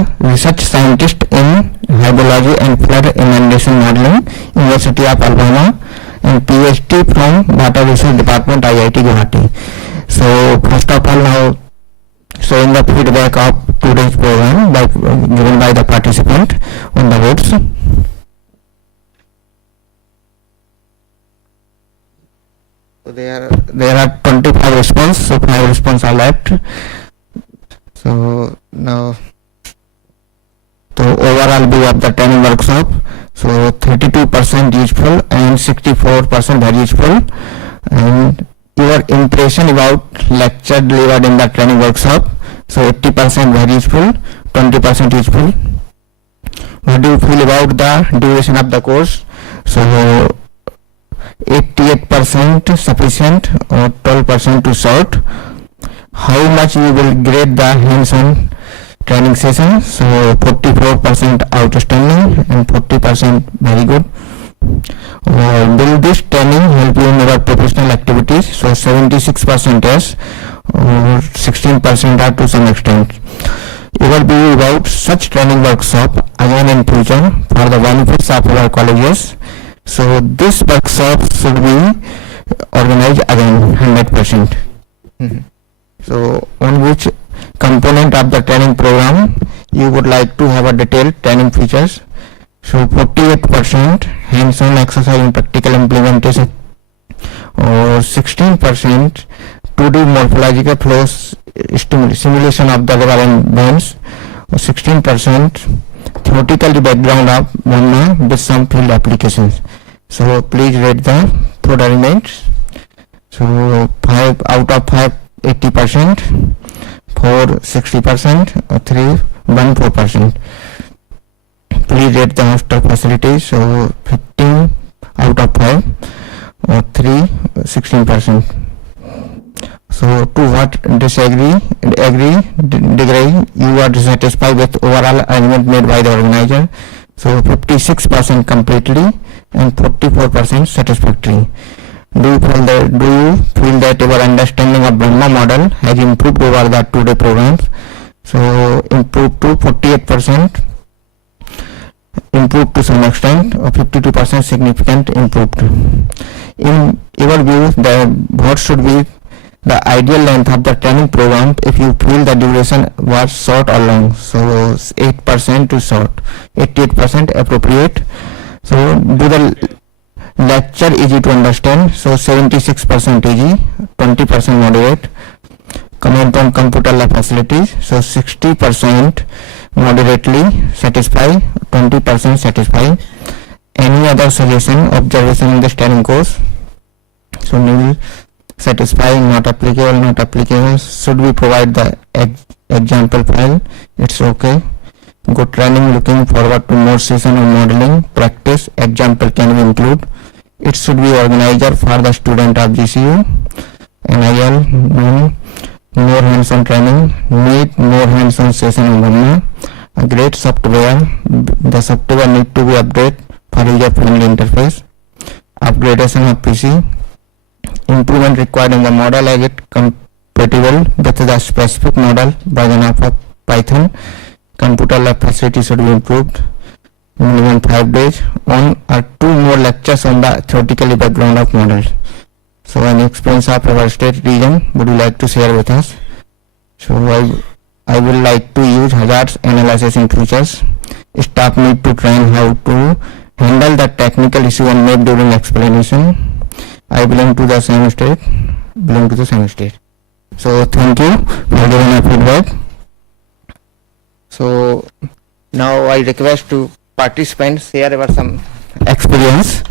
a research scientist in hydrology and flood inundation modeling, University of Alabama, and PhD from Data Research Department, IIT Guwahati. So first of all, now showing the feedback of today's program given by the participant on the boards. So there are 25 responses, so 5 responses are left. So now the overall view of the training workshop. So 32% useful and 64% very useful. And your impression about lecture delivered in the training workshop. So 80% very useful, 20% useful. What do you feel about the duration of the course? So 88% sufficient or 12% too short. How much you will grade the hands-on training session? So 44% outstanding and 40% very good. Will this training help you in your professional activities? So 76% yes, or 16% are to some extent. Your view about such training workshop again in future for the benefits of our colleges. So this workshop should be organized again 100%. So on which component of the training program you would like to have a detailed training features? So 48% hands-on exercise and practical implementation, or 16% 2D morphological flows simulation of the river and bands, or 16% theoretical background of BRAHMA with some field applications. So please rate the product elements. So 5 out of 5 80%, 4 60%, or 3 1 4%. Please rate the hostel facilities. So 15 out of 5 or 3 16%. So to what disagree, degree you are dissatisfied with overall arrangement made by the organizer? So 56% completely and 44% satisfactory. Do you feel that your understanding of BRAHMA model has improved over the 2-day programs? So improved to 48%, improved to some extent, or 52% significant improved. In your view, what should be the ideal length of the training program if you feel the duration was short or long? So 8% too short, 88% appropriate. So do the lecture easy to understand? So 76% easy, 20% moderate. Comment on computer lab facilities. So 60% moderately satisfied, 20% satisfied. Any other suggestion, observation in this training course? So nil, satisfying, not applicable. Should we provide the example file? It's okay. Good training, looking forward to more session on modeling practice. Example can be included. It should be organizer for the student of GCU. NIL, more hands-on training, need more hands-on session on BRAHMA. A great software, the software need to be updated for user-friendly interface. Upgradation of PC. Improvement required in the model as it compatible with the specific model version of Python. Computer lab facility should be improved. Minimum 5 days. 1 or 2 more lectures on the theoretical background of models. So an experience of our state region would you like to share with us? So I will like to use hazards analysis in futures. Staff need to train how to handle the technical issue and made during explanation. I belong to the same state. So thank you for giving a feedback. So now I request to participants share about some experience.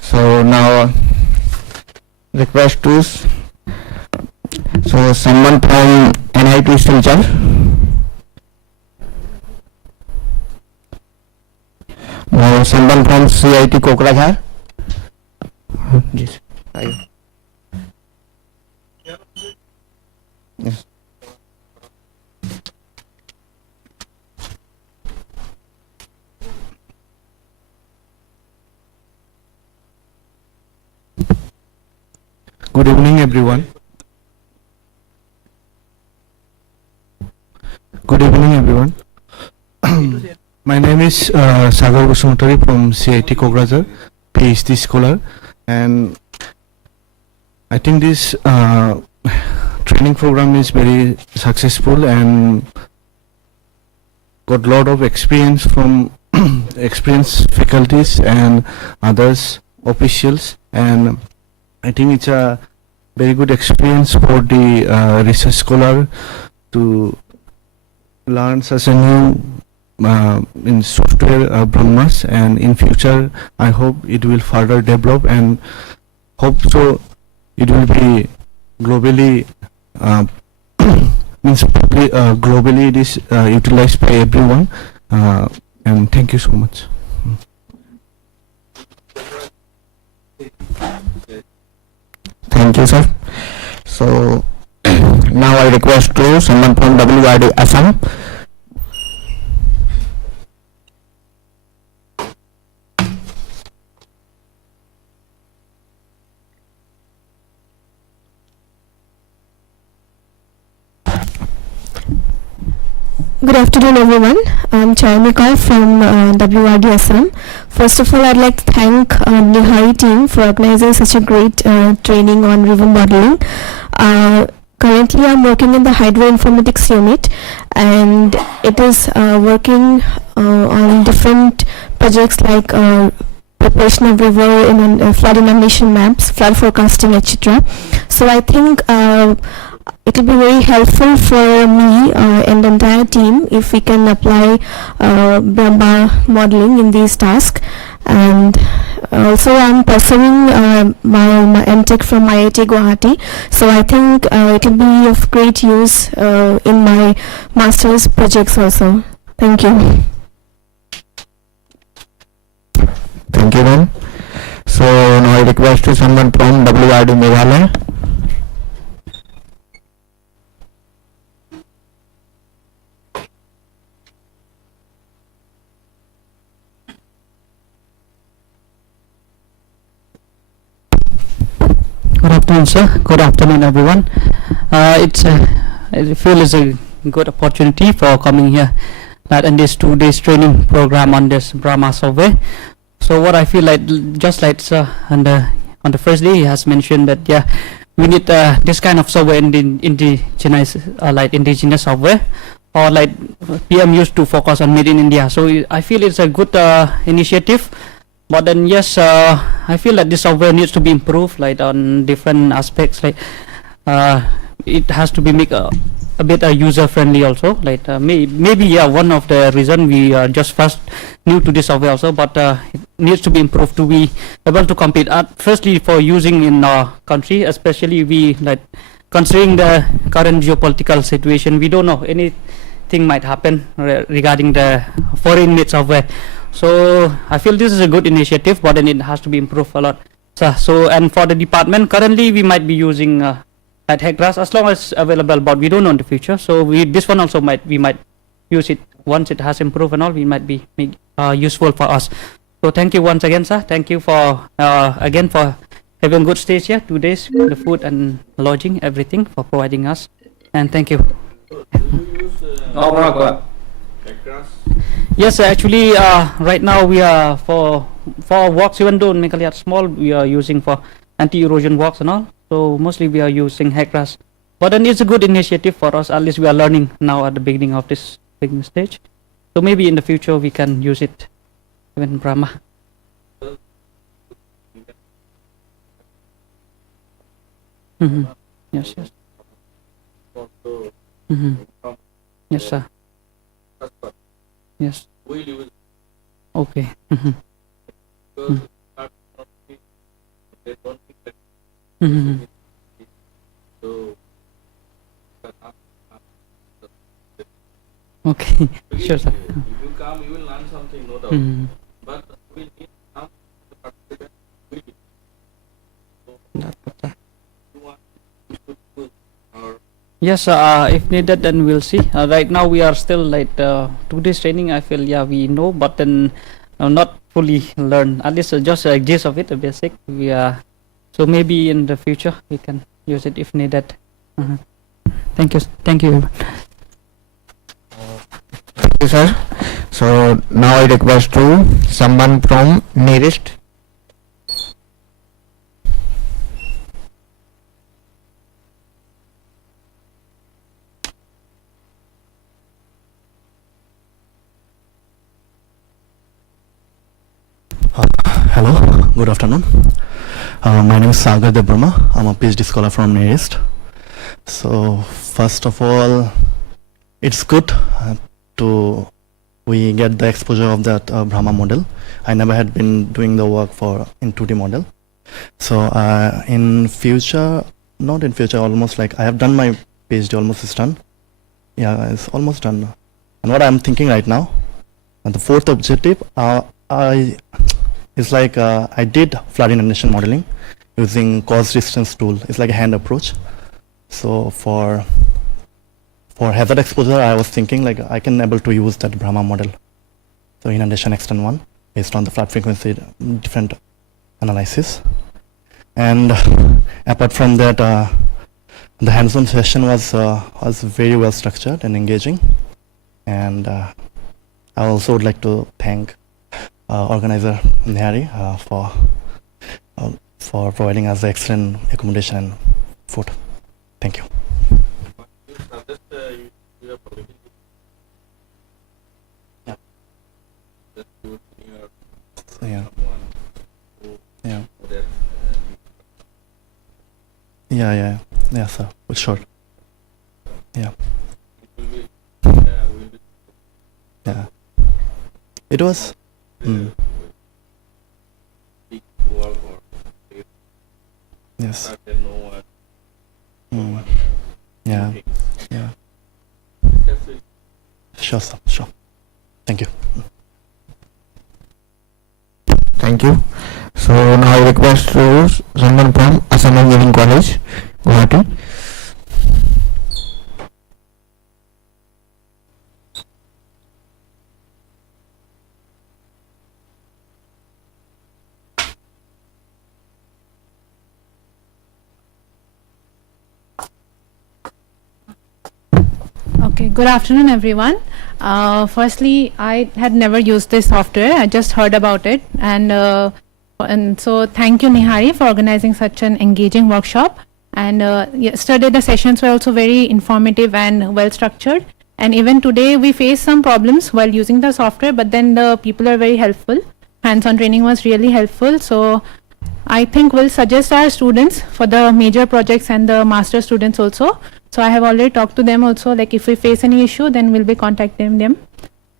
So now request to someone from NIT Silchar. Now someone from CIT Kokrajhar. Yes. Yes. Good evening, everyone. Good evening, everyone. My name is Sagar Busumutari from CIT Kokrajhar, PhD scholar, and I think this training program is very successful and got lot of experience from experienced faculties and others officials, and I think it's a very good experience for the research scholar to learn such a new in software Brahmas, and in future I hope it will further develop, and hope so it will be globally means globally it is utilized by everyone, and thank you so much. Thank you, sir. So now I request to someone from WRD Assam. Good afternoon, everyone. I'm Chaimika from WRD Assam. First of all, I'd like to thank Nihari team for organizing such a great training on river modeling. Currently, I'm working in the hydroinformatics unit, and it is working on different projects like preparation of river in flood inundation maps, flood forecasting, etc. So I think it will be very helpful for me and the entire team if we can apply BRAHMA modeling in these tasks. And also I'm pursuing my MTech from IIT Guwahati, so I think it will be of great use in my master's projects also. Thank you. Thank you, ma'am. So now I request to someone from WRD Meghalaya. Good afternoon, sir. Good afternoon, everyone. I feel it's a good opportunity for coming here, that in this 2 days training program on this BRAHMA software. So what I feel like, just like sir on the first day he has mentioned that we need this kind of software in the indigenous software, or like PM used to focus on made in India. So I feel it's a good initiative. But then yes, I feel that this software needs to be improved, like on different aspects. Like it has to be make a bit user friendly also. Like maybe one of the reason we are just first new to this software also, but it needs to be improved to be able to compete. Firstly, for using in our country, especially we like considering the current geopolitical situation, we don't know anything might happen regarding the foreign made software. So I feel this is a good initiative, but then it has to be improved a lot. So and for the department, currently we might be using at Hegras as long as available, but we don't know in the future. So this one also we might use it once it has improved and all. We might be useful for us. So thank you once again, sir. Thank you for again for having good stays here, 2 days, the food and lodging, everything for providing us, and thank you. Yes, actually, right now we are for walks, even though Meghalaya small, we are using for anti-erosion walks and all. So mostly we are using Hegras. But then it's a good initiative for us. At least we are learning now at the beginning of this beginning stage. So maybe in the future we can use it even BRAHMA. Yes, yes. Yes, sir. Yes. Okay. Okay. Sure, sir. If you come, you will learn something, no doubt. But we need some participants with it. So, you want to put our Yes, if needed, then we'll see. Right now, we are still like 2 days training. I feel we know, but then not fully learn. At least just a gist of it, a basic. We are so maybe in the future we can use it if needed. Thank you. Thank you. Thank you, sir. So now I request to someone from nearest. Hello, good afternoon. My name is Sagar Debrahma. I'm a PhD scholar from nearest. So first of all, it's good to we get the exposure of that BRAHMA model. I never had been doing the work for in 2D model. So in future, not in future, almost like I have done my PhD, almost is done. Yeah, it's almost done. And what I'm thinking right now, and the fourth objective, it's like I did flood inundation modeling using cause distance tool. It's like a hand approach. So for hazard exposure, I was thinking like I can able to use that BRAHMA model. So inundation extent 1 based on the flood frequency different analysis. And apart from that, the hands-on session was very well structured and engaging. And I also would like to thank organizer Nihari for providing us excellent accommodation and food. Thank you. You suggest you are providing Yeah. just to near Yeah. someone who Yeah. know that Yeah, sir. Well, sure. Yeah. it will be Yeah. It was. big work or Yes. certain no one. Mm. Yeah. Yeah. That's it. Sure, sir. Sure. Thank you. Thank you. So now I request to someone from Assam Engineering College, Guwahati. Okay, good afternoon everyone. Firstly, I had never used this software. I just heard about it, and so thank you Nihari for organizing such an engaging workshop. And yesterday the sessions were also very informative and well structured. And even today we faced some problems while using the software, but then the people are very helpful. Hands-on training was really helpful. So I think we'll suggest our students for the major projects and the master students also. So I have already talked to them also, like if we face any issue, then we'll be contacting them.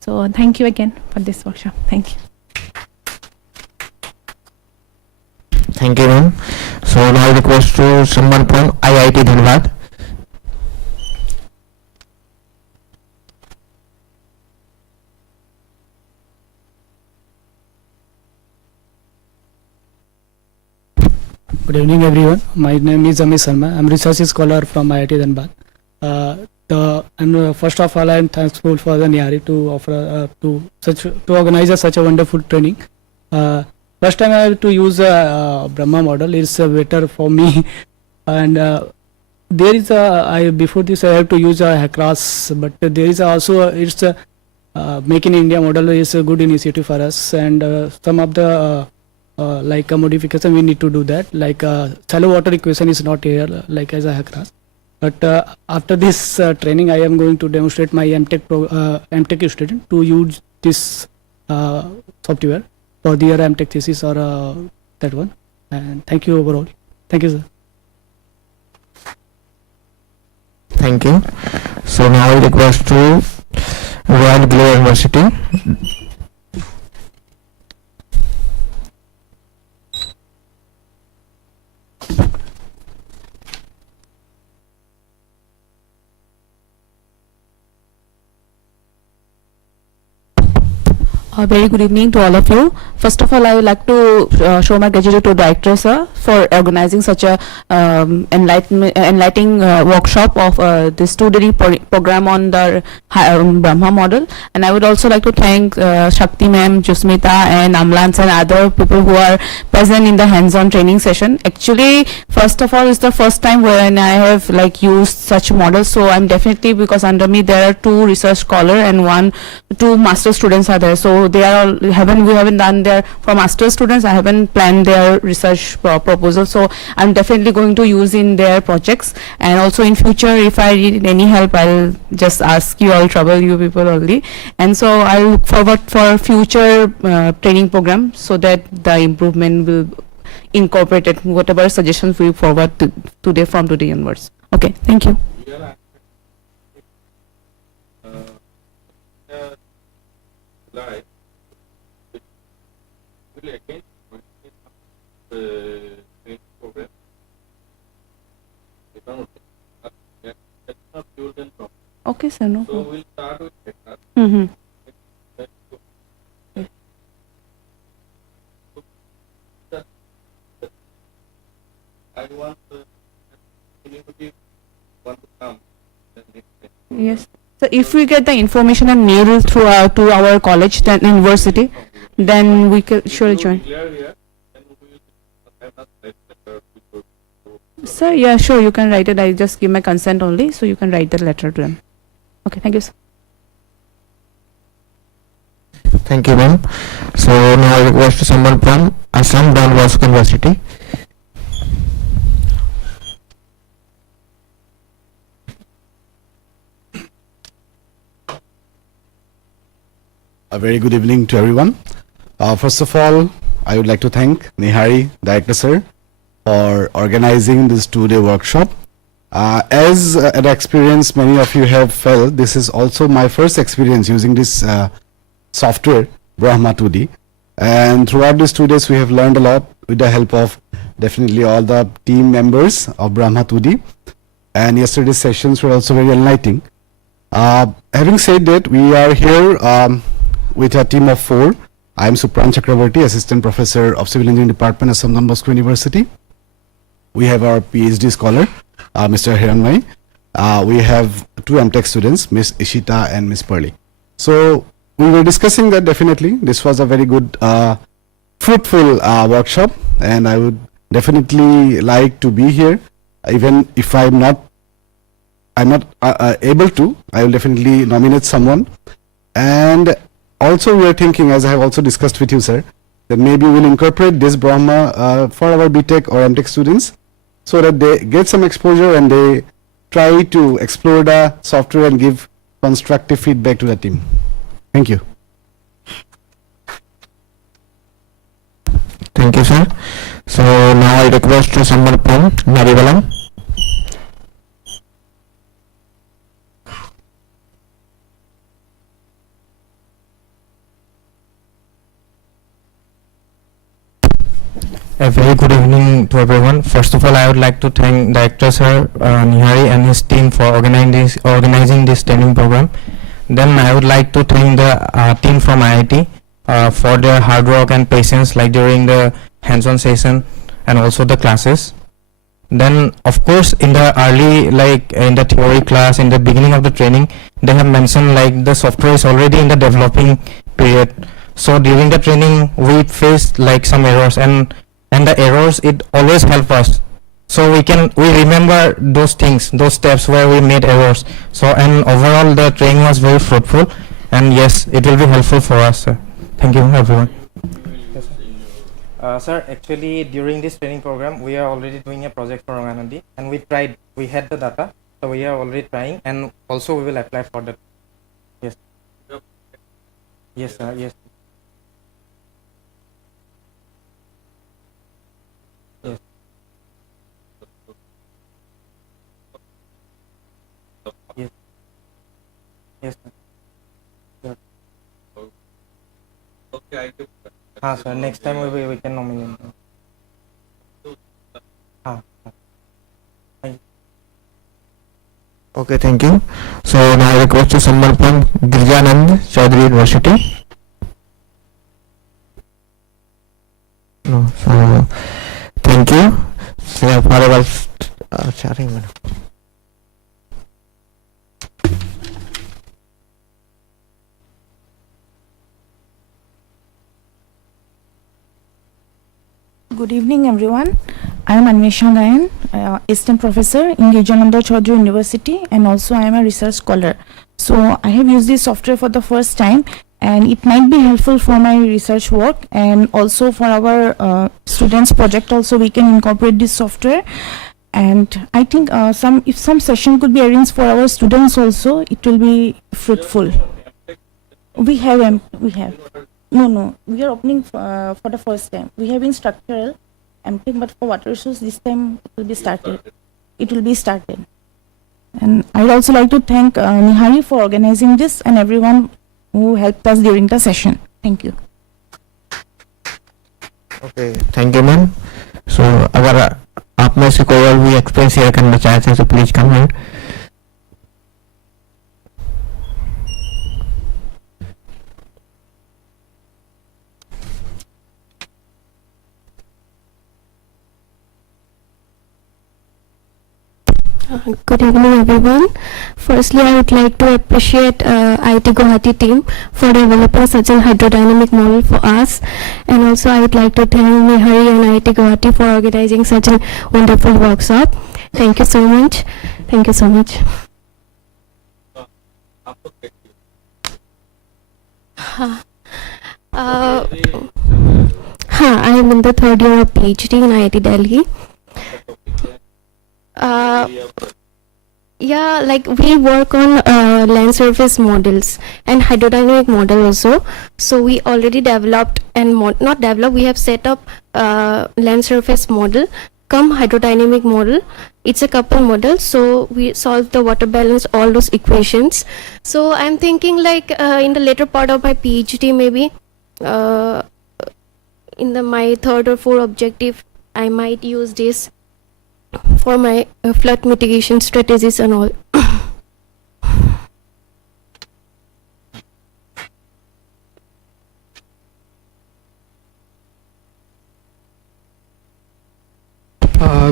So thank you again for this workshop. Thank you. Thank you, ma'am. So now I request to someone from IIT Dhanbad. Good evening, everyone. My name is Amit Sharma. I'm research scholar from IIT Dhanbad. First of all, I am thankful for the Nihari to offer to organize such a wonderful training. First time I have to use a BRAHMA model. It's better for me, and there is before this I have to use a HACRAS, but there is also it's Make in India model is a good initiative for us, and some of the like a modification we need to do that, like shallow water equation is not here like as a HACRAS. But after this training, I am going to demonstrate my MTech student to use this software for their MTech thesis or that one. And thank you overall. Thank you, sir. Thank you. So now I request to Royal Glue University. Very good evening to all of you. First of all, I would like to show my gratitude to Director Sir for organizing such a enlightening workshop of this 2-day program on the Brahma model. And I would also like to thank Shakti ma'am, Jusmita and Amlans and other people who are present in the hands-on training session. Actually, first of all, it's the first time when I have like used such models, so I'm definitely, because under me there are 2 research scholar and 2 master students are there, so they are all we haven't done their, for master students I haven't planned their research proposal, so I'm definitely going to use in their projects. And also in future, if I need any help, I'll just ask you all, trouble you people only. And so I look forward for future training program, so that the improvement will incorporate it, whatever suggestions we forward to today, from today onwards. Okay, thank you. We are live. Will again training program. That's not chosen from. Okay, sir. No So problem. we'll start with that. Mm-hmm. I want anybody want to come. Then Yes. So if we get the information and mail through to our college, then university, then we can surely join. Clear here, then we will have a letter to Sir, yeah, sure, you can write it. I just give my consent only, so you can write the letter to them. Okay, thank you, sir. Thank you, ma'am. So now I request someone from Assam Don Bosco University. A very good evening to everyone. First of all, I would like to thank Nihari, Director Sir, for organizing this 2-day workshop. As an experience many of you have felt, this is also my first experience using this software, Brahma 2D. And throughout these 2 days, we have learned a lot with the help of definitely all the team members of Brahma 2D. And yesterday's sessions were also very enlightening. Having said that, we are here with a team of 4. I am Supran Chakravarti, Assistant Professor of Civil Engineering Department at Don Bosco University. We have our PhD scholar, Mr. Hiranmai. We have 2 MTech students, Miss Ishita and Miss Pearly. So we were discussing that definitely this was a very good, fruitful workshop, and I would definitely like to be here. Even if I'm not able to, I will definitely nominate someone. And also we are thinking, as I have also discussed with you, sir, that maybe we'll incorporate this Brahma for our BTech or MTech students, so that they get some exposure and they try to explore the software and give constructive feedback to the team. Thank you. Thank you, sir. So now I request someone from Narivalam. A very good evening to everyone. First of all, I would like to thank Director Sir Nihari and his team for organizing this training program. Then I would like to thank the team from IIT for their hard work and patience, like during the hands-on session and also the classes. Then of course in the early, like in the theory class, in the beginning of the training, they have mentioned like the software is already in the developing period. So during the training we faced like some errors, and the errors, it always help us, so we remember those things, those steps where we made errors. So, and overall the training was very fruitful, and yes, it will be helpful for us, sir. Thank you, everyone. Sir, actually during this training program we are already doing a project for Ranganandi, and we had the data, so we are already trying, and also we will apply for that. Yes. Yes, sir. Yes. Yes. Yes. Yes, sir. Sure. okay, I give. Sir, next time we can nominate. Okay, thank you. So now I request someone from Girjanand Chaudhary University. No, so thank you. So for our sharing. Good evening, everyone. I am Anvesha Gayan, assistant professor in Gijananda Chaudhary University, and also I am a research scholar. So I have used this software for the first time, and it might be helpful for my research work, and also for our students' project. Also, we can incorporate this software. And I think if some session could be arranged for our students also, it will be fruitful. We have. No, we are opening for the first time. We have been structural MTech, but for water resource this time it will be started. And I would also like to thank Nihari for organizing this and everyone who helped us during the session. Thank you. Okay, thank you, ma'am. So अगर आप में से कोई और भी experience share करना चाहते हैं तो please comment. Good evening, everyone. Firstly, I would like to appreciate IIT Guwahati team for developing such a hydrodynamic model for us, and also I would like to thank Nihari and IIT Guwahati for organizing such a wonderful workshop. Thank you so much. Thank you so much. I am in the third year of PhD in IIT Delhi. Yeah, like we work on land surface models and hydrodynamic model also. So we already developed and not developed, we have set up land surface model come hydrodynamic model. It's a couple model, so we solve the water balance, all those equations. So I'm thinking like in the later part of my PhD, maybe in my third or fourth objective, I might use this for my flood mitigation strategies and all.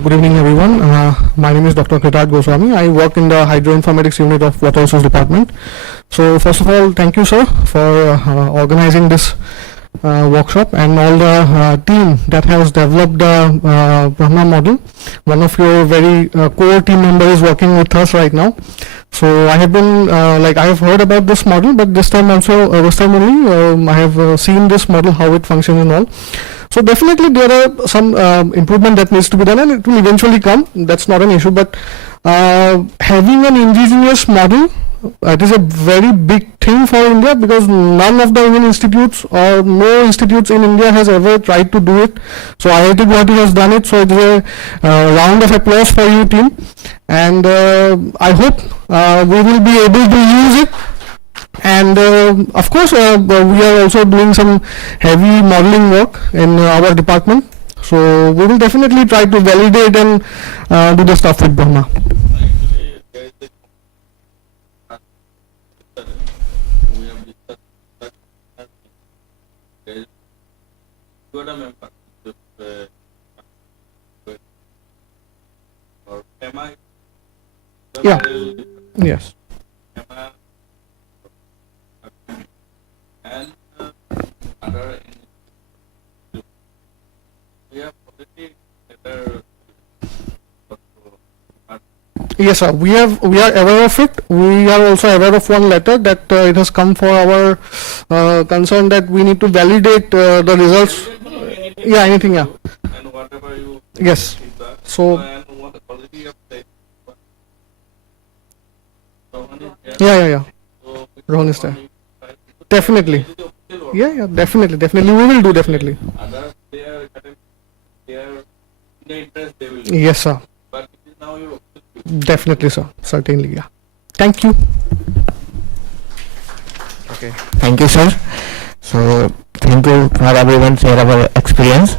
Good evening, everyone. My name is Dr. Kritaj Goswami. I work in the Hydroinformatics unit of Water Resource Department. So first of all, thank you, sir, for organizing this workshop, and all the team that has developed the BRAHMA model. One of your very core team members is working with us right now. So I have been I have heard about this model, but this time only I have seen this model, how it functions and all. So definitely there are some improvement that needs to be done, and it will eventually come. That's not an issue, but having an indigenous model, it is a very big thing for India, because none of the Indian institutes or no institutes in India has ever tried to do it. So IIT Guwahati has done it. So it is a round of applause for you, team. And I hope we will be able to use it. And of course, we are also doing some heavy modeling work in our department. So we will definitely try to validate and do the stuff with BRAHMA. Yeah. Yes. And other we have already Yes, sir. We are aware of it. We are also aware of one letter that it has come for our concern that we need to validate the results. Yeah, anything. Yeah. And whatever you Yes. feedback. So. And what quality of the Yeah. So Rohan is there. Definitely. Yeah, definitely. We will do definitely. Others, they are in the interest they will. Yes, sir. But it is now your. Definitely, sir. Certainly, yeah. Thank you. Okay. Thank you, sir. So thank you for everyone share our experience.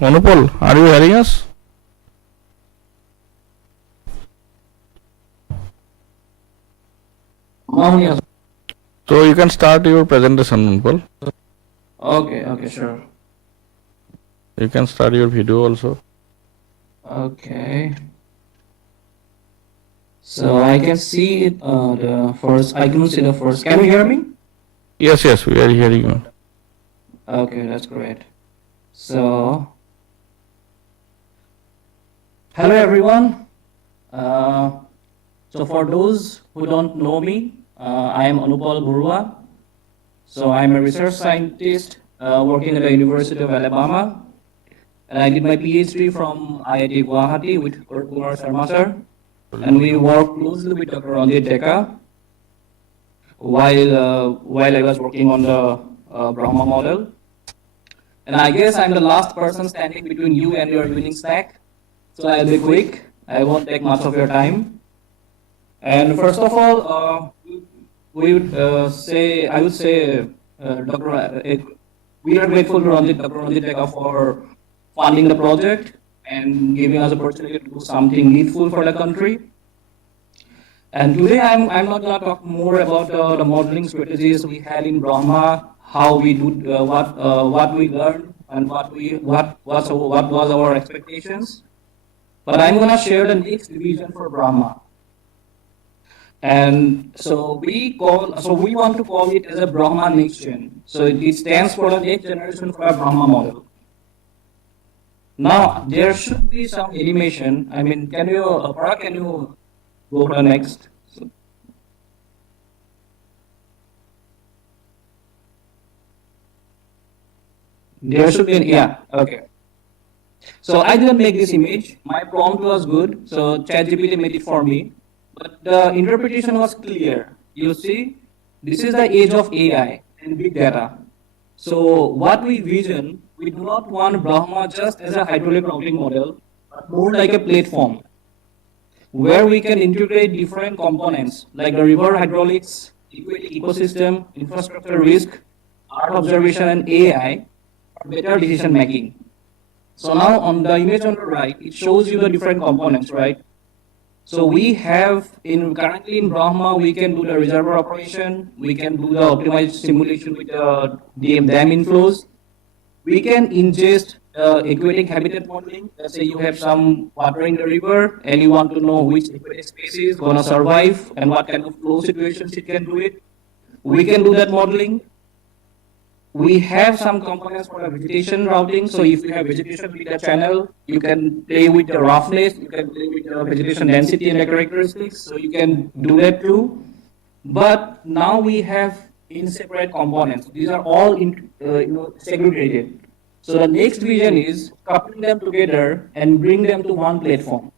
Monopol, are you hearing us? Yes. So you can start your presentation, Monopol. Okay, sure. You can start your video also. Okay. So I can see the first. I can see the first. Can you hear me? Yes, we are hearing you. Okay, that's great. So, hello everyone. So for those who don't know me, I am Anupal Burua. So I'm a research scientist working at the University of Alabama. And I did my PhD from IIT Guwahati with Kumar Sharma sir. And we work closely with Dr. Ranjit Deka while I was working on the BRAHMA model. And I guess I'm the last person standing between you and your evening snack. So I'll be quick. I won't take much of your time. And first of all, we would I would say, we are grateful to Dr. Ranjit Deka for funding the project and giving us the opportunity to do something needful for the country. And today I'm not going to talk more about the modeling strategies we had in BRAHMA, how we do what we learned and what was our expectations. But I'm going to share the next vision for BRAHMA. And so we want to call it as a BRAHMA next gen. So it stands for the next generation for a BRAHMA model. Now there should be some animation. I mean, can you go to the next? There should be okay. So I didn't make this image. My prompt was good, so ChatGPT made it for me. But the interpretation was clear. You see, this is the age of AI and big data. So what we vision, we do not want BRAHMA just as a hydraulic routing model, but more like a platform where we can integrate different components like the river hydraulics, ecosystem, infrastructure risk, Earth observation, and AI for better decision making. So now on the image on the right, it shows you the different components, right? So we have currently in BRAHMA, we can do the reservoir operation, we can do the optimized simulation with the dam inflows. We can ingest aquatic habitat modeling. Let's say you have some water in the river and you want to know which aquatic species is going to survive and what kind of flow situations it can do it. We can do that modeling. We have some components for the vegetation routing. So if you have vegetation with the channel, you can play with the roughness, you can play with the vegetation density and the characteristics. So you can do that too. But now we have in separate components. These are all segregated. So the next vision is coupling them together and bring them to one platform.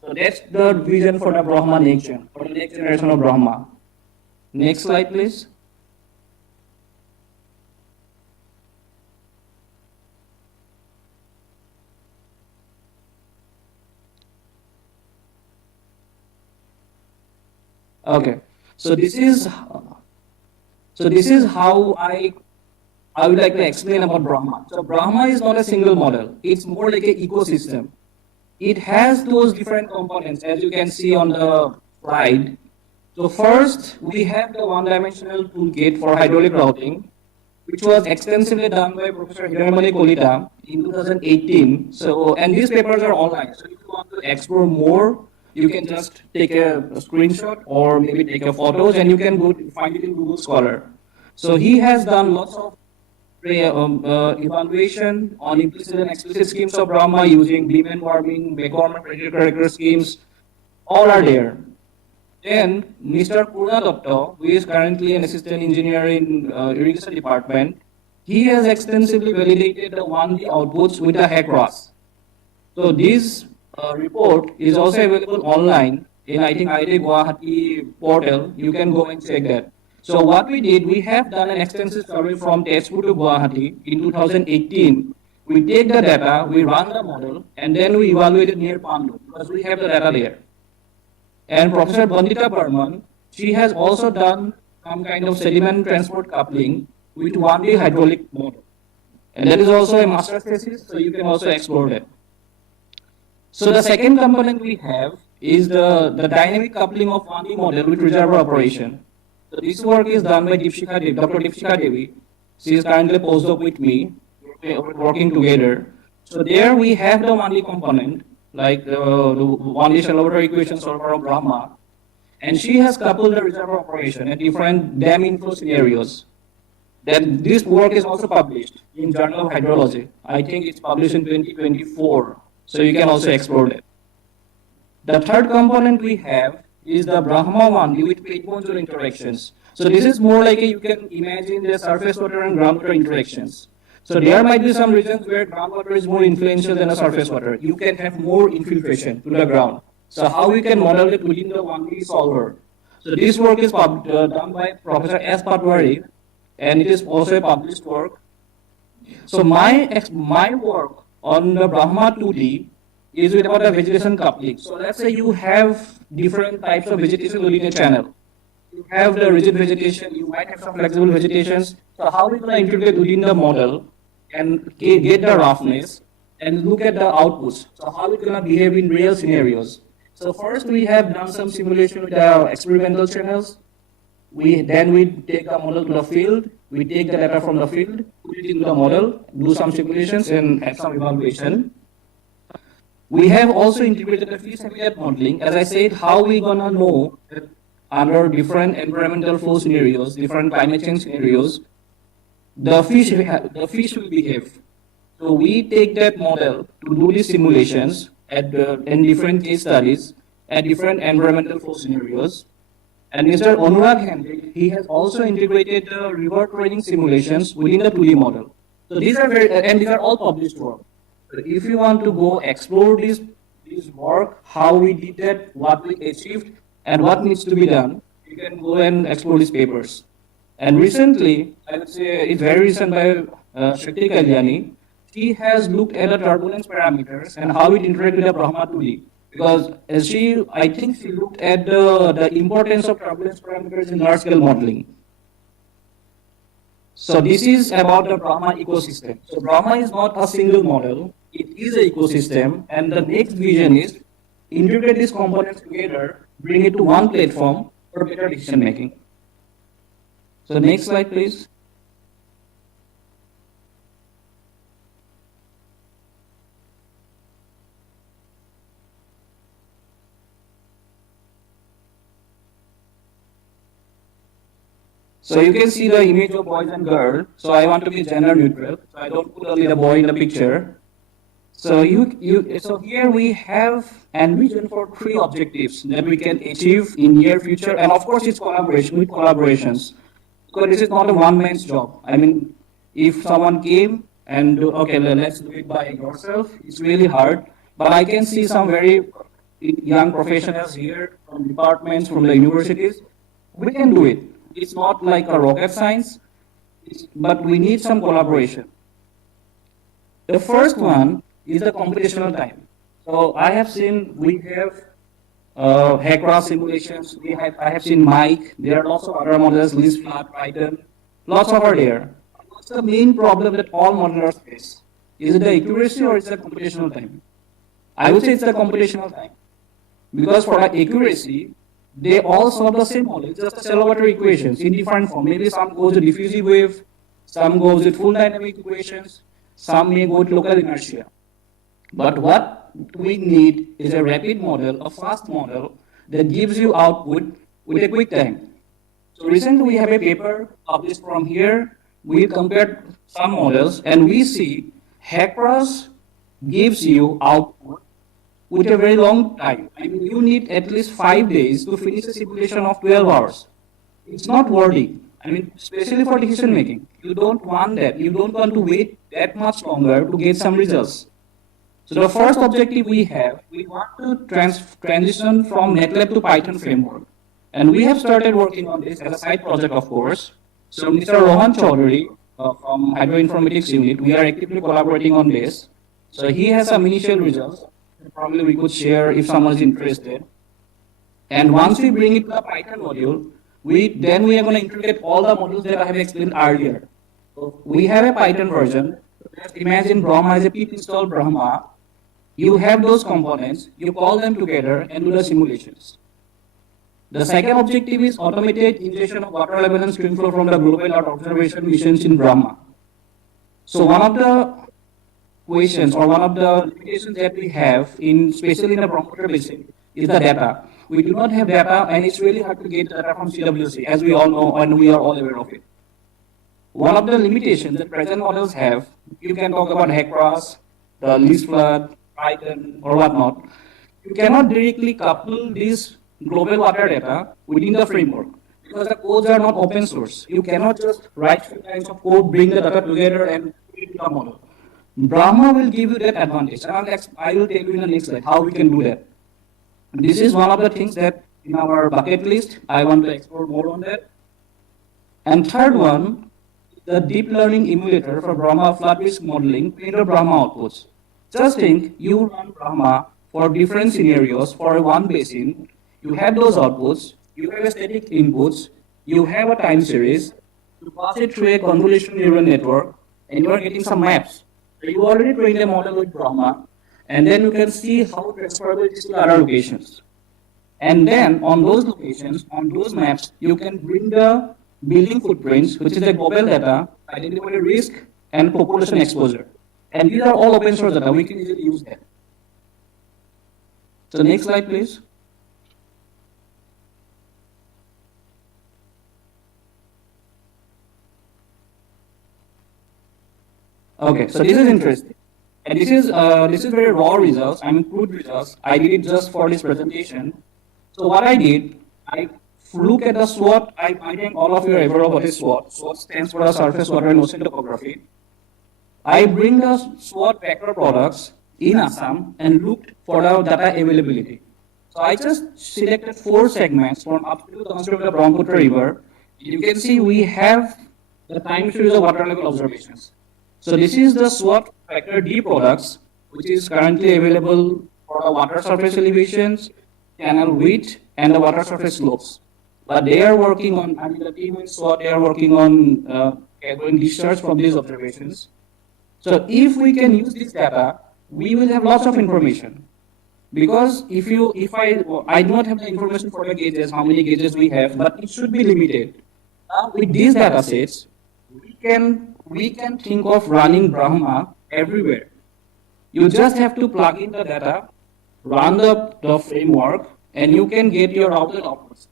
So that's the vision for the BRAHMA next gen, for the next generation of BRAHMA. Next slide, please. Okay, so this is how I would like to explain about BRAHMA. So BRAHMA is not a single model; it's more like an ecosystem. It has those different components, as you can see on the slide. So first, we have the one-dimensional toolkit for hydraulic routing, which was extensively done by Professor Hiramani Kolita in 2018. So, and these papers are online. So if you want to explore more, you can just take a screenshot or maybe take a photos and you can go find it in Google Scholar. So he has done lots of evaluation on implicit and explicit schemes of BRAHMA using beam and warming, backwarm and predictor character schemes. All are there. Then Mr. Purna Dutta, who is currently an assistant engineer in irrigation department, he has extensively validated the 1D outputs with the HACROS. So this report is also available online in I think IIT Guwahati portal. You can go and check that. So what we did, we have done an extensive survey from Tezpur to Guwahati in 2018. We take the data, we run the model, and then we evaluate it near Pandu because we have the data there. And Professor Bandita Burman, she has also done some kind of sediment transport coupling with 1D hydraulic model. And that is also a master's thesis, so you can also explore that. So the second component we have is the dynamic coupling of 1D model with reservoir operation. So this work is done by Dr. Deepshika Devi. She is currently postdoc with me, working together. So there we have the 1D component, like the 1D shallow water equation solver of BRAHMA, and she has coupled the reservoir operation and different dam inflow scenarios. Then this work is also published in Journal of Hydrology. I think it's published in 2024, so you can also explore that. The third component we have is the BRAHMA 1D with plate-bone zone interactions. So this is more like you can imagine the surface water and groundwater interactions. So there might be some regions where groundwater is more influential than a surface water. You can have more infiltration to the ground. So how we can model it within the 1D solver. So this work is done by Professor S. Patwari, and it is also a published work. So my work on the BRAHMA 2D is with about the vegetation coupling. So let's say you have different types of vegetation within a channel. You have the rigid vegetation, you might have some flexible vegetations. So how we going to integrate within the model and get the roughness and look at the outputs. So how it's going to behave in real scenarios. So first we have done some simulation with the experimental channels. Then we take the model to the field, we take the data from the field, put it into the model, do some simulations and have some evaluation. We have also integrated the fish habitat modeling. As I said, how we gonna know that under different environmental flow scenarios, different climate change scenarios, the fish will behave. So we take that model to do these simulations in different case studies at different environmental flow scenarios. And Mr. Anurag Hendrik, he has also integrated the river training simulations within the 2D model. So these are all published work. So if you want to go explore this work, how we did that, what we achieved, and what needs to be done, you can go and explore these papers. And recently, I would say it's very recent by Shakti Kalyani, she has looked at the turbulence parameters and how it interacts with the BRAHMA 2D. Because I think she looked at the importance of turbulence parameters in large scale modeling. So this is about the BRAHMA ecosystem. So BRAHMA is not a single model, it is an ecosystem, and the next vision is integrate these components together, bring it to one platform for better decision making. So next slide please. So you can see the image of boys and girls. So I want to be gender neutral. So I don't put only the boy in the picture. So so here we have an vision for 3 objectives that we can achieve in near future, and of course it's collaboration with collaborations. Because this is not a one-man's job. I mean, if someone came and okay, let's do it by yourself, it's really hard. But I can see some very young professionals here from departments, from the universities. We can do it. It's not like a rocket science, but we need some collaboration. The first one is the computational time. So I have seen, we have HECRA simulations, I have seen Mike, there are lots of other models, Lisp, Python, lots of are there. What's the main problem that all modelers face? Is it the accuracy or is it the computational time? I would say it's the computational time. Because for the accuracy, they all solve the same model, it's just shallow water equations in different form. Maybe some goes with diffusive wave, some goes with full dynamic equations, some may go with local inertia. But what we need is a rapid model, a fast model that gives you output with a quick time. So recently we have a paper published from here. We compared some models and we see HECRAS gives you output with a very long time. I mean, you need at least 5 days to finish a simulation of 12 hours. It's not worthy. I mean, especially for decision making. You don't want that. You don't want to wait that much longer to get some results. So the first objective we have, we want to transition from MATLAB to Python framework. And we have started working on this as a side project, of course. So Mr. Rohan Chaudhary from Hydroinformatics Unit, we are actively collaborating on this. So he has some initial results. Probably we could share if someone is interested. And once we bring it to the Python module, then we are going to integrate all the modules that I have explained earlier. So we have a Python version. Let's imagine Brahma as a pip install Brahma. You have those components, you call them together and do the simulations. The second objective is automated ingestion of water level and stream flow from the global Earth observation missions in Brahma. So one of the questions or one of the limitations that we have, especially in the Brahmaputra basin, is the data. We do not have data, and it's really hard to get data from CWC, as we all know and we are all aware of it. One of the limitations that present models have, you can talk about HECRAS, the least flood, Titan, or whatnot. You cannot directly couple this global water data within the framework because the codes are not open source. You cannot just write few lines of code, bring the data together, and put it into a model. Brahma will give you that advantage, and I will tell you in the next slide how we can do that. This is one of the things that in our bucket list, I want to explore more on that. And third one, the deep learning emulator for Brahma flood risk modeling to enter Brahma outputs. Just think, you run Brahma for different scenarios for one basin, you have those outputs, you have a static inputs, you have a time series, you pass it through a convolutional neural network, and you are getting some maps. So you already trained a model with Brahma, and then you can see how transferable it is to other locations. And then on those locations, on those maps, you can bring the building footprints, which is the global data, identify risk and population exposure. And these are all open source data. We can easily use that. So next slide, please. Okay, so this is interesting. And this is very raw results, crude results. I did it just for this presentation. So what I did, I look at the SWOT. I think all of you are aware of what is SWOT. SWOT stands for the surface water and ocean topography. I bring the SWOT vector products in Assam and looked for the data availability. So I just selected 4 segments from up to the downstream of the Brahmaputra River. You can see we have the time series of water level observations. So this is the SWOT vector D products, which is currently available for the water surface elevations, channel width, and the water surface slopes. But they are working on, the team in SWOT, they are working on gathering discharge from these observations. So if we can use this data, we will have lots of information. Because I do not have the information for the gauges, how many gauges we have, but it should be limited. Now with these data sets, we can think of running Brahma everywhere. You just have to plug in the data, run the framework, and you can get your outputs.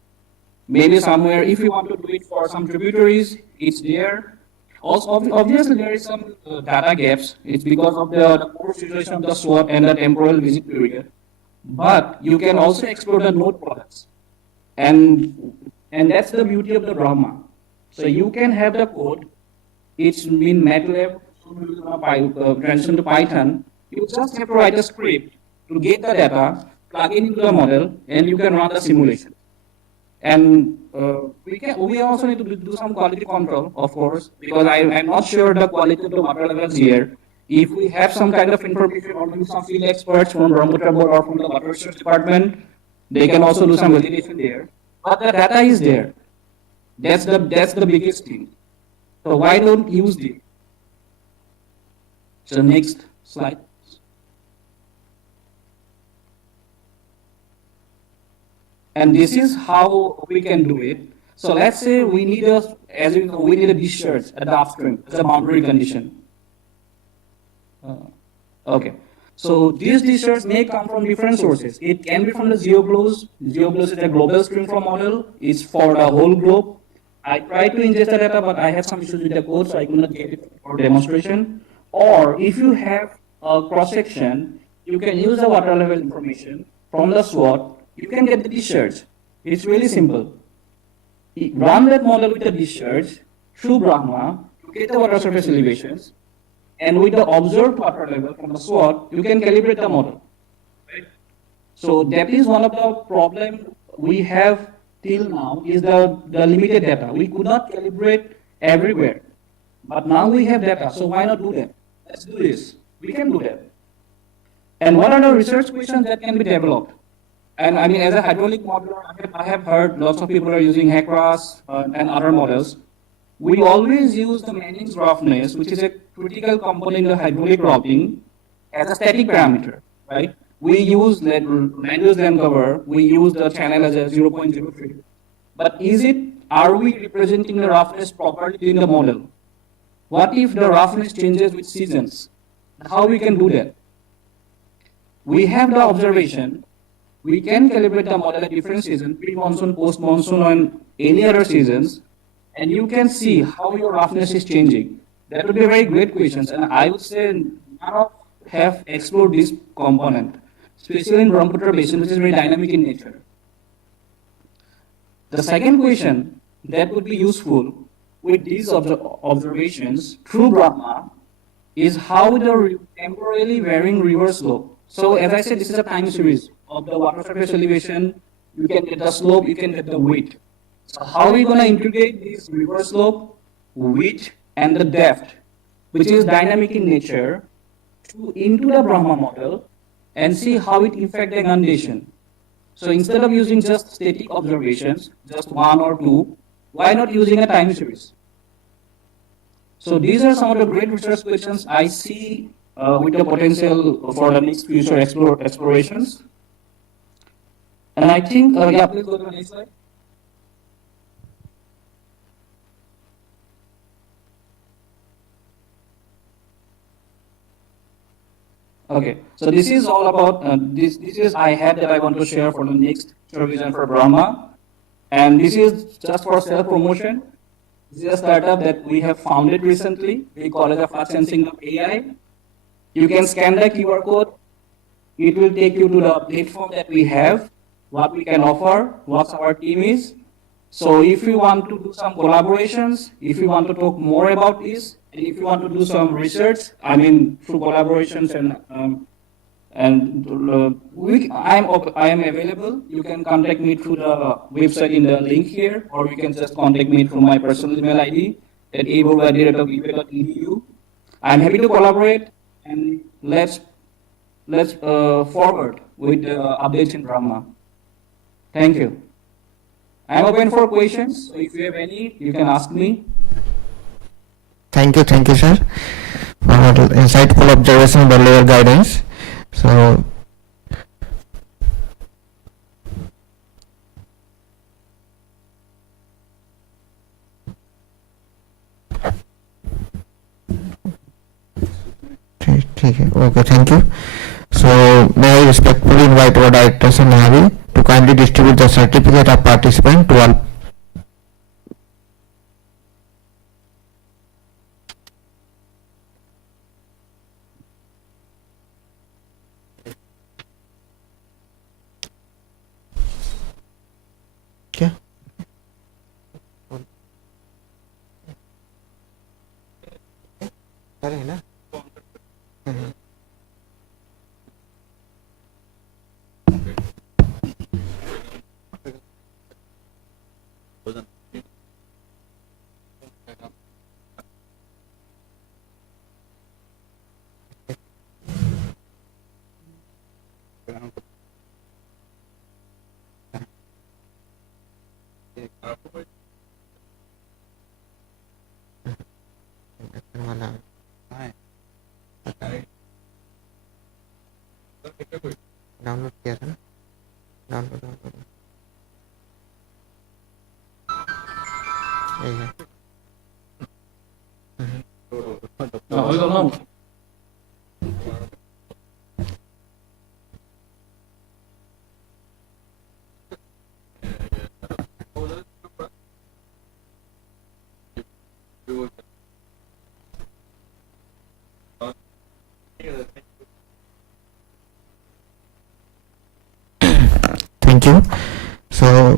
Maybe somewhere, if you want to do it for some tributaries, it's there. Also, obviously, there is some data gaps. It's because of the poor situation of the SWOT and the temporal visit period. But you can also explore the node products. And that's the beauty of the Brahma. So you can have the code. It's in MATLAB, transition to Python. You just have to write a script to get the data, plug it into the model, and you can run the simulation. And we also need to do some quality control, of course, because I'm not sure the quality of the water levels here. If we have some kind of information or maybe some field experts from Brahmaputra Board or from the Water Research Department, they can also do some validation there. But the data is there. That's the biggest thing. So why don't use it? So next slide. And this is how we can do it. So let's say we need a discharge at the upstream as a boundary condition. Okay. So these discharges may come from different sources. It can be from the GeoGlows. GeoGlows is a global streamflow model. It's for the whole globe. I tried to ingest the data, but I had some issues with the code, so I could not get it for demonstration. Or if you have a cross-section, you can use the water level information from the SWOT. You can get the discharge. It's really simple. Run that model with the discharge through Brahma to get the water surface elevations. And with the observed water level from the SWOT, you can calibrate the model. Right? So that is one of the problems we have till now is the limited data. We could not calibrate everywhere. But now we have data, so why not do that? Let's do this. We can do that. And what are the research questions that can be developed? And as a hydraulic modeler, I have heard lots of people are using HECRAS and other models. we always use the Manning's roughness, which is a critical component of hydraulic routing, as a static parameter, right? We use the radius land cover, we use the channel as a 0.03. But are we representing the roughness properly in the model? What if the roughness changes with seasons? How we can do that? We have the observation, we can calibrate the model at different seasons, pre-monsoon, post-monsoon, and any other seasons, and you can see how your roughness is changing. That would be a very great question, and I would say none of have explored this component, especially in Brahmaputra Basin, which is very dynamic in nature. The second question that would be useful with these observations through Brahma is how the temporarily varying river slope. So as I said, this is a time series of the water surface elevation. You can get the slope, you can get the width. So how are we going to integrate this river slope, width, and the depth, which is dynamic in nature, into the Brahma model and see how it affects the condition. So instead of using just static observations, just one or two, why not using a time series? So these are some of the great research questions I see with the potential for the next future explorations. And I think, yeah, please go to the next slide. Okay, so this is all about, this is I had that I want to share for the next vision for Brahma. And this is just for self-promotion. This is a startup that we have founded recently. We call it a fast sensing AI. You can scan the QR code. It will take you to the platform that we have, what we can offer, what our team is. So if you want to do some collaborations, if you want to talk more about this, and if you want to do some research, I mean through collaborations I am available. You can contact me through the website in the link here, or you can just contact me through my personal email ID at aborvadi@edu. I'm happy to collaborate, and let's forward with the updates in Brahma. Thank you. I'm open for questions, so if you have any, you can ask me. Thank you, sir, for insightful observation and valuable guidance. So, okay, thank you. So, may I respectfully invite our director, Sir Navi, to kindly distribute the certificate of participant to all. Okay. है ना? Download किया था ना download Thank you. So,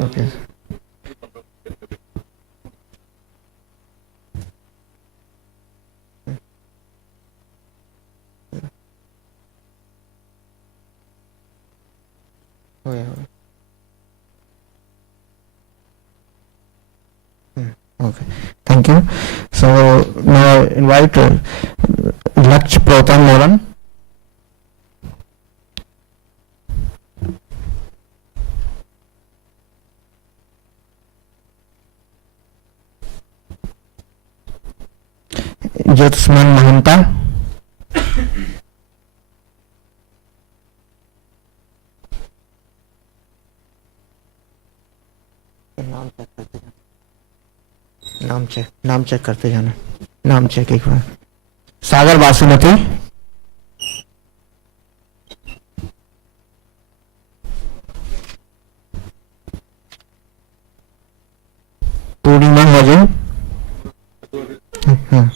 okay. Oh yeah. Okay, thank you. So now I invite Laksh Protan Moran. Jyotisman Mahanta. नाम check करते जाना, नाम check एक बार। सागर बासुमती, पूर्णिमा हजन, हाँ,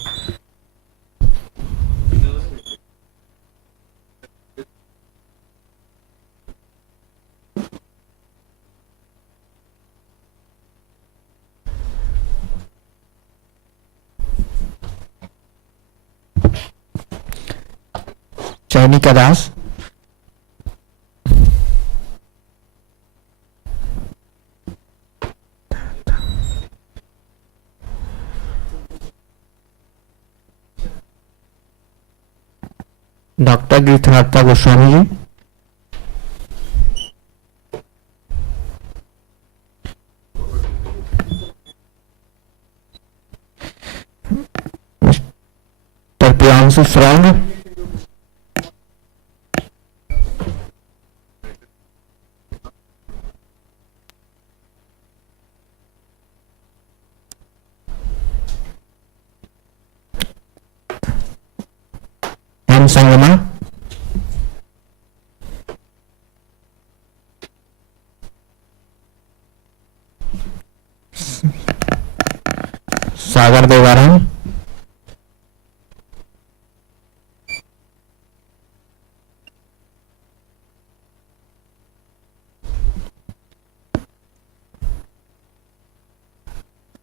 चैनिका दास, डॉक्टर गिरिथनाथा गोस्वामी जी, मिस्टर प्रियांशु श्रॉन्ग, संगमा, सागर देवाराम,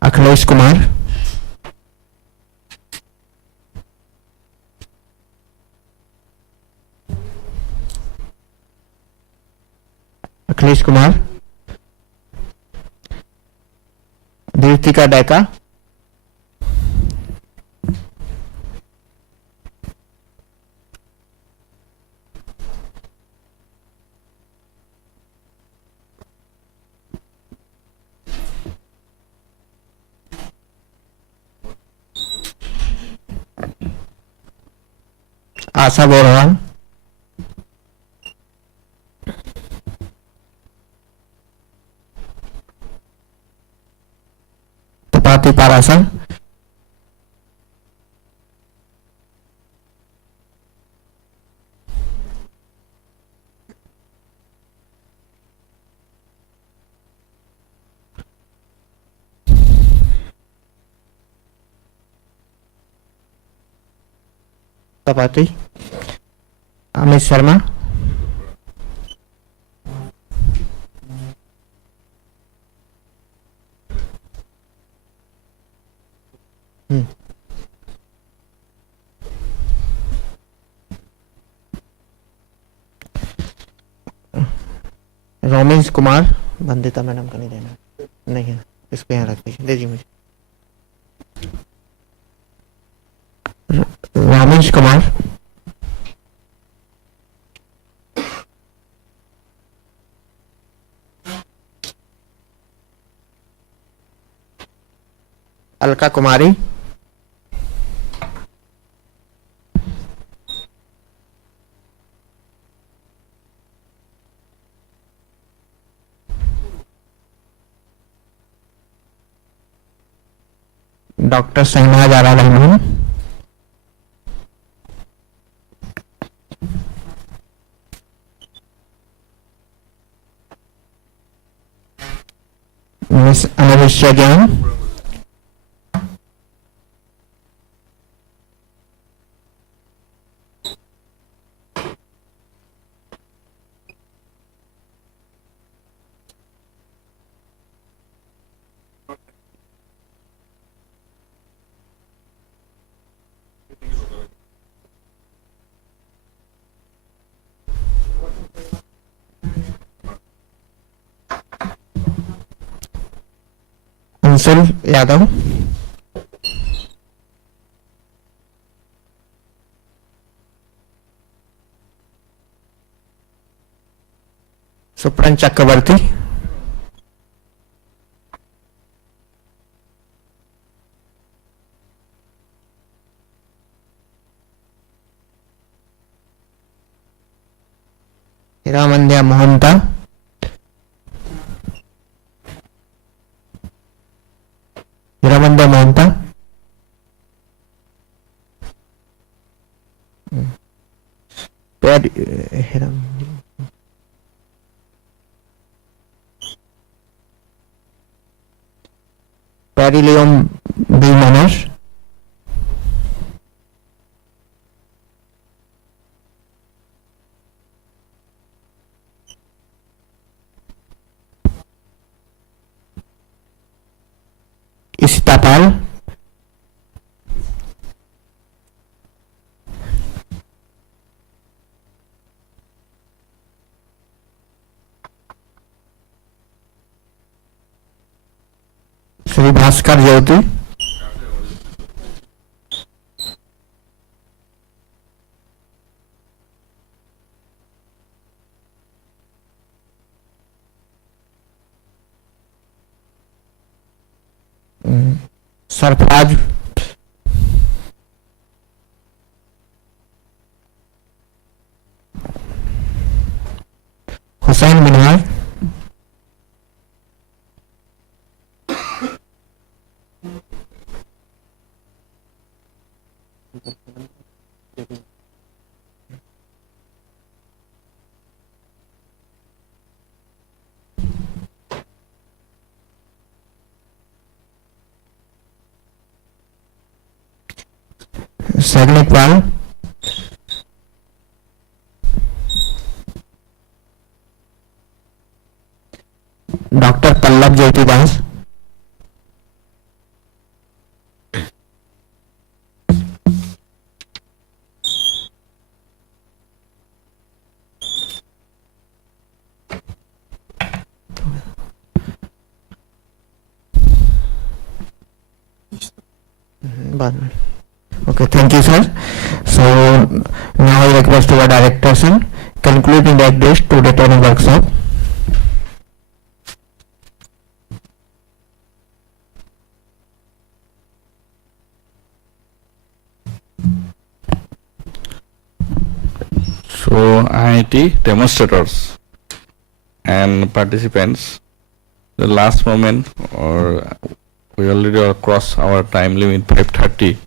अखिलेश कुमार, अखिलेश कुमार, दीप्तिका डैका, आशा बोरवान, तपाती पारासर, तपाती अमित शर्मा, रोमेश कुमार, बंदिता मैडम का नहीं देना, नहीं है, इसको यहाँ रख दीजिए, दीजिए मुझे। रोमेश कुमार, अलका कुमारी, डॉक्टर शहनाज आरा रहमान, मिस अनविश्या ज्ञान, Anshul Yadav, Supran Chakrabarti. Hiramandya Mohanta. Hiramandya Mohanta. Perilium Bilmanos. Istapal. Sri Bhaskar Jyoti. Sarfraz. Hussain Minhar. Sagnipal. Dr. Pallab Jyoti Das. Okay, thank you, sir. So now I request our director, sir, concluding the address to the training workshop. So IIT demonstrators and participants, the last moment, or we already crossed our time limit 5:30,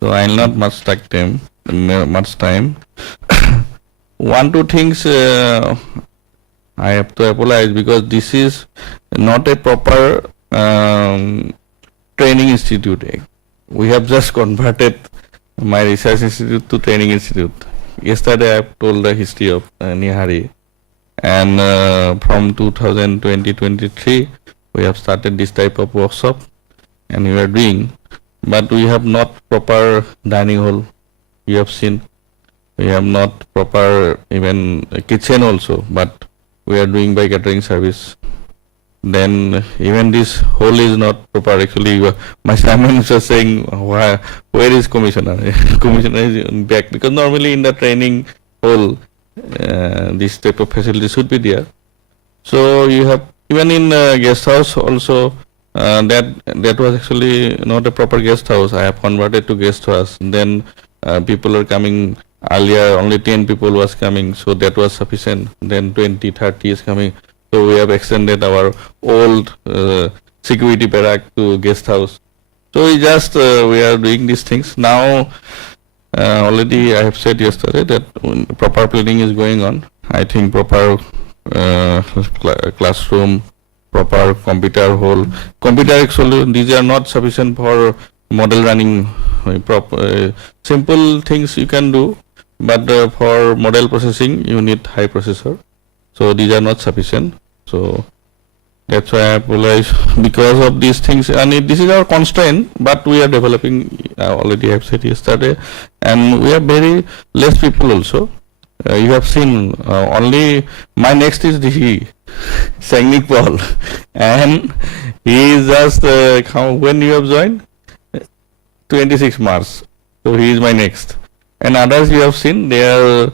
so I will not much time. One two things I have to apologize, because this is not a proper training institute. We have just converted my research institute to training institute. Yesterday I have told the history of Nihari, and from 2020-23 we have started this type of workshop, and we are doing, but we have not proper dining hall. You have seen, we have not proper even kitchen also, but we are doing by catering service. Then even this hall is not proper. Actually, my chairman is just saying, where is commissioner? Commissioner is back, because normally in the training hall this type of facility should be there. So you have, even in guest house also, that was actually not a proper guest house. I have converted to guest house. Then people are coming. Earlier only 10 people was coming, so that was sufficient. Then 20, 30 is coming. So we have extended our old security barrack to guest house. So we just we are doing these things now. Already I have said yesterday that proper planning is going on. I think proper classroom, proper computer hall. Computer actually these are not sufficient for model running. Simple things you can do, but for model processing you need high processor. So these are not sufficient. So that's why I apologize because of these things, and this is our constraint, but we are developing. Already I have said yesterday, and we have very less people also. You have seen only my next is the Sangnik Paul, and he is just when you have joined 26 March, so he is my next, and others you have seen they are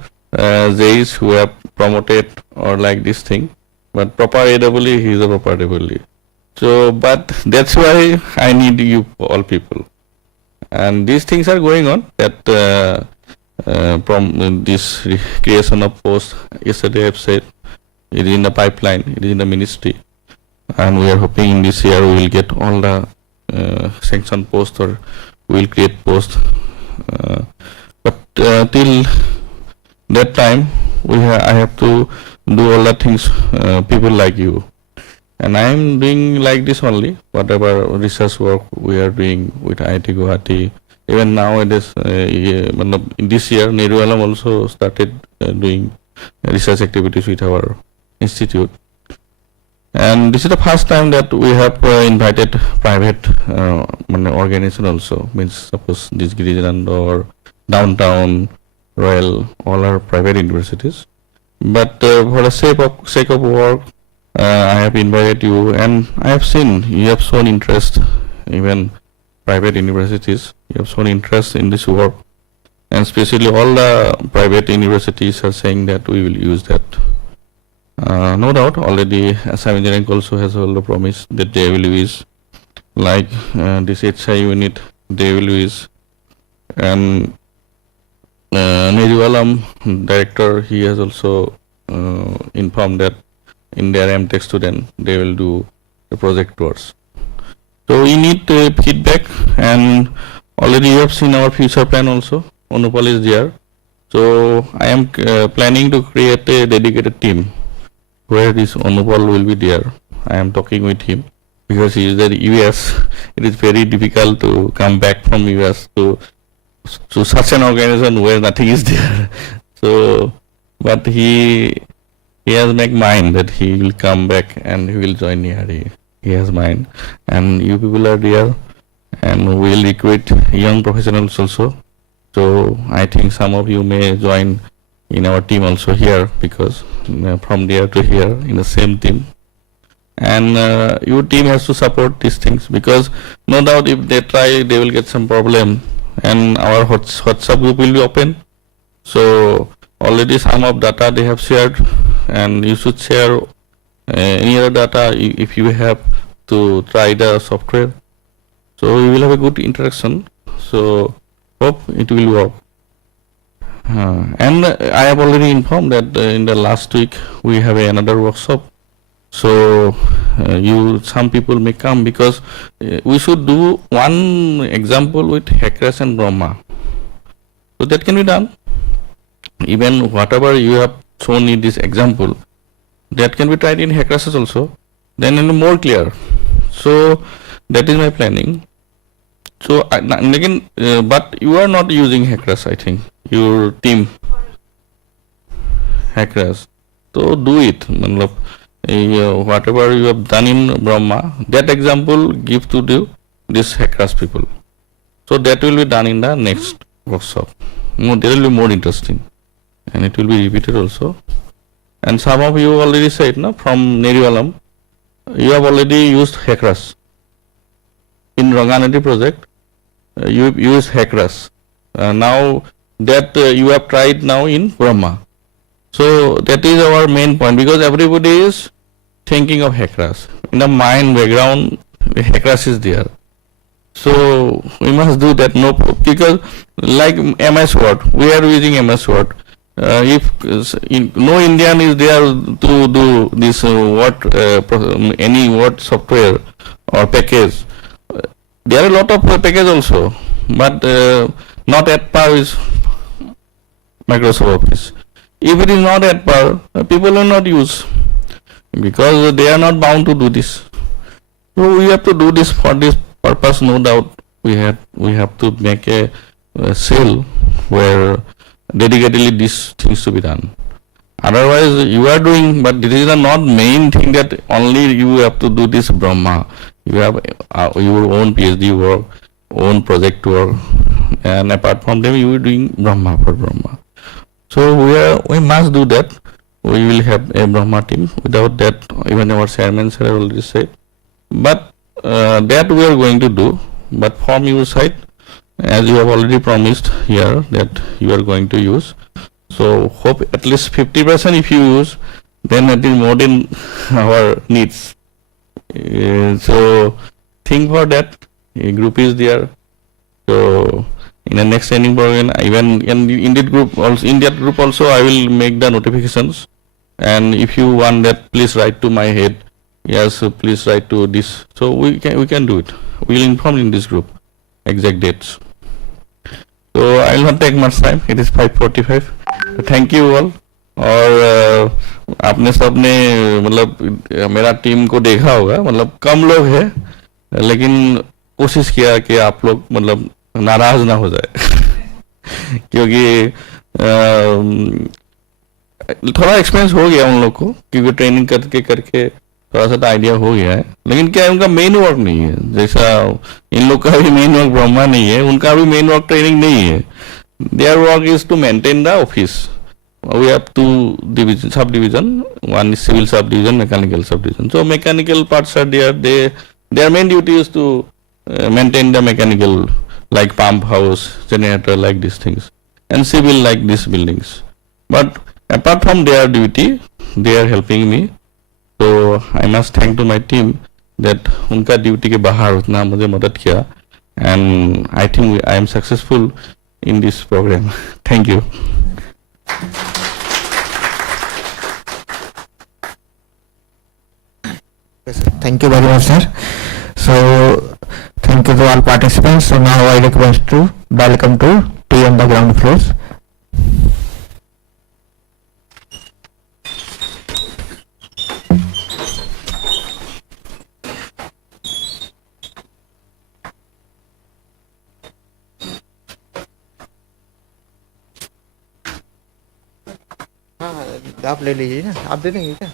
Jays who have promoted or like this thing. but proper AEE, he is a proper AEE. So, but that's why I need you all people. And these things are going on that from this creation of post. Yesterday I have said it is in the pipeline, it is in the ministry, and we are hoping in this year we will get all the sanction post or we will create post. But till that time, I have to do all the things, people like you. And I am doing like this only, whatever research work we are doing with IIT Guwahati. Even nowadays, in this year, Nehru Alam also started doing research activities with our institute. And this is the first time that we have invited private organization also, means suppose this Girijanand or Downtown, Royal, all are private universities. But for the sake of work, I have invited you, and I have seen you have shown interest, even private universities, you have shown interest in this work, and especially all the private universities are saying that we will use that. No doubt, already Assam Engineering also has also promised that they will use, like this HI unit, they will use, and Nehru Alam director, he has also informed that in their MTech student, they will do the project tours. So we need feedback, and already you have seen our future plan also. Onupal is there. So I am planning to create a dedicated team where this Onupal will be there. I am talking with him because he is the US. It is very difficult to come back from US to such an organization where nothing is there. So, but he has made mind that he will come back and he will join NIHARI. He has mind, and you people are there, and we will recruit young professionals also. So I think some of you may join in our team also here, because from there to here in the same team. And your team has to support these things, because no doubt if they try, they will get some problem, and our WhatsApp group will be open. So already some of data they have shared, and you should share any other data if you have to try the software. So we will have a good interaction. So hope it will work. And I have already informed that in the last week we have another workshop. So some people may come, because we should do one example with Hekras and Brahma. So that can be done. Even whatever you have shown in this example, that can be tried in Hekras also. Then it will be more clear. So that is my planning. So again, but you are not using Hekras, I think. Your team Hekras. So do it. Whatever you have done in Brahma, that example give to this Hekras people. So that will be done in the next workshop. That will be more interesting, and it will be repeated also. And some of you already said, no, from Nehru Alam, you have already used Hekras. In Ranganati project, you use Hekras. Now that you have tried now in Brahma. So that is our main point, because everybody is thinking of Hekras. In the mind background, Hekras is there. So we must do that, because like MS Word, we are using MS Word. If no Indian is there to do this any Word software or package, there are a lot of packages also, but not at par with Microsoft Office. If it is not at par, people will not use, because they are not bound to do this. So we have to do this for this purpose. No doubt we have to make a cell where dedicatedly these things to be done. Otherwise you are doing, but this is not main thing that only you have to do this Brahma. You have your own PhD work, own project work, and apart from them you are doing Brahma for Brahma. So we must do that. We will have a Brahma team. Without that, even our chairman sir already said. But that we are going to do. But from your side, as you have already promised here that you are going to use. So hope at least 50% if you use, then it is more than our needs. So think for that. A group is there. So in the next training program, even in that group also, I will make the notifications. And if you want that, please write to my head. Yes, please write to this. So we can do it. We will inform in this group exact dates. So I will not take much time. It is 5:45. Thank you all. और आपने सबने मतलब मेरा team को देखा होगा, मतलब कम लोग हैं, लेकिन कोशिश किया कि आप लोग मतलब नाराज ना हो जाए क्योंकि थोड़ा एक्सपीरियंस हो गया उन लोग को, क्योंकि ट्रेनिंग करके करके थोड़ा सा तो आइडिया हो गया है, लेकिन क्या उनका मेन वर्क नहीं है, जैसा इन लोग का भी मेन वर्क ब्रह्मा नहीं है, उनका भी मेन वर्क ट्रेनिंग नहीं है. Their work is to maintain the office. We have two subdivision. One is civil subdivision, mechanical subdivision. So mechanical parts are there. Their main duty is to maintain the mechanical, like pump house, generator, like these things, and civil like these buildings. But apart from their duty, they are helping me. So I must thank to my team that उनका duty के बाहर उतना मुझे मदद किया, and I think I am successful in this program. Thank you. Thank you very much, sir. So thank you to all participants. So now I request to welcome to tea on the ground floors. आप ले लीजिए ना, आप दे देंगे क्या?